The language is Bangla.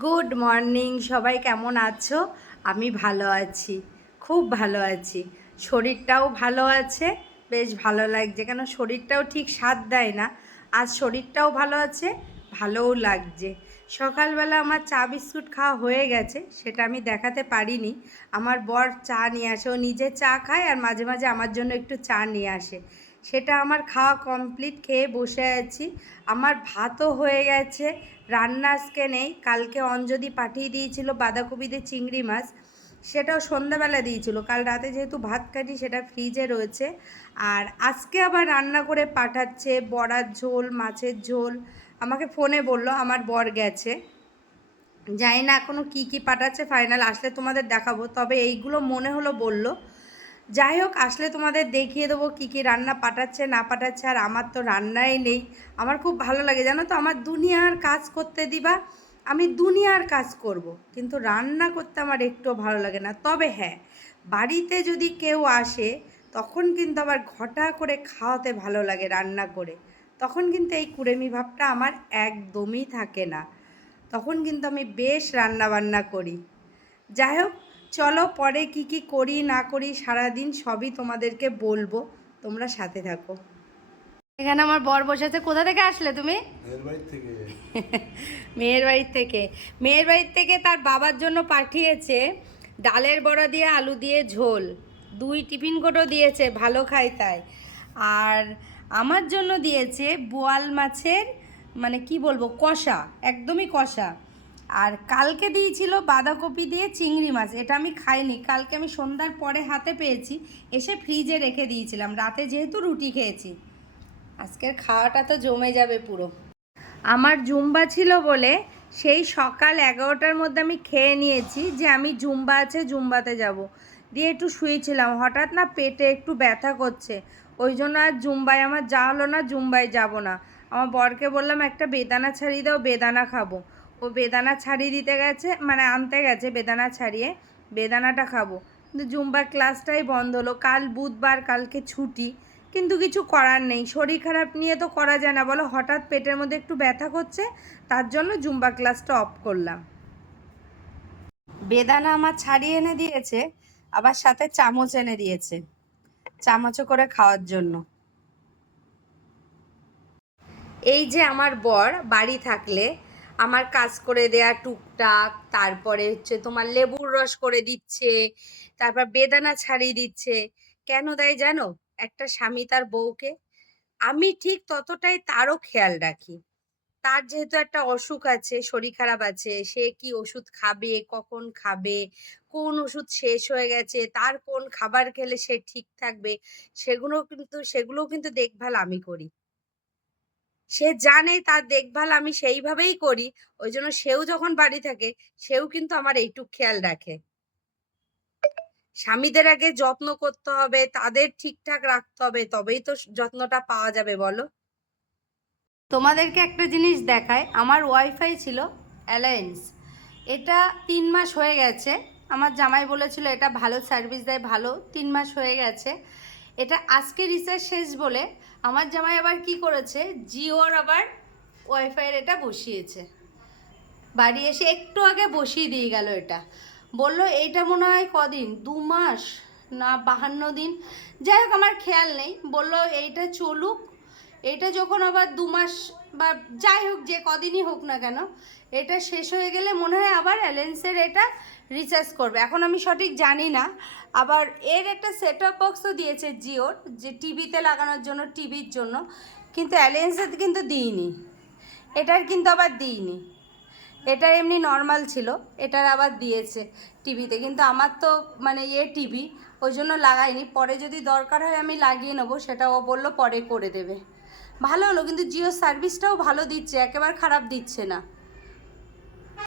গুড মর্নিং সবাই কেমন আছো? আমি ভালো আছি, খুব ভালো আছি। শরীরটাও ভালো আছে, বেশ ভালো লাগছে। কেন শরীরটাও ঠিক সাথ দেয় না আজ শরীরটাও ভালো আছে, ভালোও লাগছে। সকালবেলা আমার চা বিস্কুট খাওয়া হয়ে গেছে, সেটা আমি দেখাতে পারিনি। আমার বর চা নিয়ে আসে, ও নিজে চা খায় আর মাঝে মাঝে আমার জন্য একটু চা নিয়ে আসে। সেটা আমার খাওয়া কমপ্লিট খেয়ে বসে আছি। আমার ভাতও হয়ে গেছে, রান্না আজকে নেই। কালকে অঞ্জলি পাঠিয়ে দিয়েছিল বাঁধাকপি দিয়ে চিংড়ি মাছ। সেটাও সন্ধ্যাবেলা দিয়েছিল। কাল রাতে যেহেতু ভাত কাটি, সেটা ফ্রিজে রয়েছে। আর আজকে আবার রান্না করে পাঠাচ্ছে বড়ার ঝোল, মাছের ঝোল। আমাকে ফোনে বলল, আমার বর গেছে। জানি না এখনও কী কী পাঠাচ্ছে ফাইনাল আসলে তোমাদের দেখাবো। তবে এইগুলো মনে হলো বলল যাই হোক, আসলে তোমাদের দেখিয়ে দেবো কী কী রান্না পাঠাচ্ছে, না পাঠাচ্ছে, আর আমার তো রান্নাই নেই। আমার খুব ভালো লাগে, জানো তো? আমার দুনিয়ার কাজ করতে দিবা, আমি দুনিয়ার কাজ করব। কিন্তু রান্না করতে আমার একটুও ভালো লাগে না। তবে হ্যাঁ বাড়িতে যদি কেউ আসে, তখন কিন্তু আবার ঘটা করে খাওয়াতে ভালো লাগে রান্না করে। তখন কিন্তু এই কুড়েমি ভাবটা আমার একদমই থাকে না। তখন কিন্তু আমি বেশ রান্না বান্না করি। যাই হোক চলো পরে কি কি করি না করি সারাদিন সবই তোমাদেরকে বলব। তোমরা সাথে থাকো। এখানে আমার বর বসে আছে। কোথা থেকে আসলে তুমি? মেয়ের বাড়ির থেকে। মেয়ের বাড়ির থেকে। তার বাবার জন্য পাঠিয়েছে ডালের বড়া দিয়ে আলু দিয়ে ঝোল। দুই টিফিন কোটো দিয়েছে ভালো খাই তাই। আর আমার জন্য দিয়েছে বোয়াল মাছের মানে কি বলব কষা একদমই কষা। আর কালকে দিয়েছিল বাঁধাকপি দিয়ে চিংড়ি মাছ, এটা আমি খাইনি। কালকে আমি সন্ধ্যার পরে হাতে পেয়েছি, এসে ফ্রিজে রেখে দিয়েছিলাম, রাতে যেহেতু রুটি খেয়েছি। আজকের খাওয়াটা তো জমে যাবে পুরো। আমার জুম্বা ছিল বলে সেই সকাল এগারোটার মধ্যে আমি খেয়ে নিয়েছি যে আমি জুম্বা আছে, জুম্বাতে যাব। দিয়ে একটু শুয়েছিলাম, হঠাৎ না পেটে একটু ব্যথা করছে। ওই জন্য আর জুম্বায় আমার যা হলো না, জুম্বায় যাব না। আমার বরকে বললাম, একটা বেদানা ছাড়িয়ে দাও, বেদানা খাব। ও বেদানা ছাড়িয়ে দিতে গেছে মানে আনতে গেছে বেদানা ছাড়িয়ে। বেদানাটা খাব। কিন্তু জুম্বার ক্লাসটাই বন্ধ হলো। কাল বুধবার, কালকে ছুটি। কিন্তু কিছু করার নেই। শরীর খারাপ নিয়ে তো করা যায় না। বলো, হঠাৎ পেটের মধ্যে একটু ব্যথা করছে, তার জন্য জুম্বা ক্লাসটা অফ করলাম। বেদানা আমার ছাড়িয়ে এনে দিয়েছে, আবার সাথে চামচ এনে দিয়েছে। চামচও করে খাওয়ার জন্য। এই যে আমার বর, বাড়ি থাকলে আমার কাজ করে দেয়া টুকটাক, তারপরে হচ্ছে তোমার লেবুর রস করে দিচ্ছে, তারপর বেদানা ছাড়িয়ে দিচ্ছে। কেন দেয় জানো? একটা স্বামী তার বউকে, আমি ঠিক ততটাই তারও খেয়াল রাখি। তার যেহেতু একটা অসুখ আছে, শরীর খারাপ আছে, সে কি ওষুধ খাবে, কখন খাবে, কোন ওষুধ শেষ হয়ে গেছে, তার কোন খাবার খেলে সে ঠিক থাকবে, সেগুলো কিন্তু, সেগুলোও কিন্তু দেখভাল আমি করি। সে জানে তার দেখভাল আমি সেইভাবেই করি, ওই জন্য সেও যখন বাড়ি থাকে, সেও কিন্তু আমার এইটুক খেয়াল রাখে। স্বামীদের আগে যত্ন করতে হবে, তাদের ঠিকঠাক রাখতে হবে, তবেই তো যত্নটা পাওয়া যাবে, বলো। তোমাদেরকে একটা জিনিস দেখায় আমার ওয়াইফাই ছিল অ্যালায়েন্স। এটা তিন মাস হয়ে গেছে, আমার জামাই বলেছিল এটা ভালো সার্ভিস দেয়, ভালো তিন মাস হয়ে গেছে। এটা আজকে রিচার্জ শেষ বলে আমার জামাই আবার কি করেছে? জিওর আবার ওয়াইফাইয়ের এটা বসিয়েছে। বাড়ি এসে একটু আগে বসিয়ে দিয়ে গেল এটা। বলল, এইটা মনে হয় কদিন? দু মাস না বাহান্ন দিন? যাই হোক, আমার খেয়াল নেই। বলল, এইটা চলুক। এটা যখন আবার দু মাস বা যাই হোক, যে কদিনই হোক না কেন, এটা শেষ হয়ে গেলে মনে হয় আবার অ্যালেন্সের এটা রিচার্জ করবে। এখন আমি সঠিক জানি না। আবার এর একটা সেট আপ বক্সও দিয়েছে জিওর, যে টিভিতে লাগানোর জন্য, টিভির জন্য। কিন্তু অ্যালেন্সের কিন্তু দিইনি। এটার কিন্তু আবার দিইনি। এটা এমনি নর্মাল ছিল, এটার আবার দিয়েছে টিভিতে। কিন্তু আমার তো মানে ইয়ে টিভি, ওই জন্য লাগাইনি। পরে যদি দরকার হয় আমি লাগিয়ে নেব, সেটা ও বলল পরে করে দেবে। ভালো হলো কিন্তু জিও সার্ভিসটাও ভালো দিচ্ছে একেবারে খারাপ দিচ্ছে না।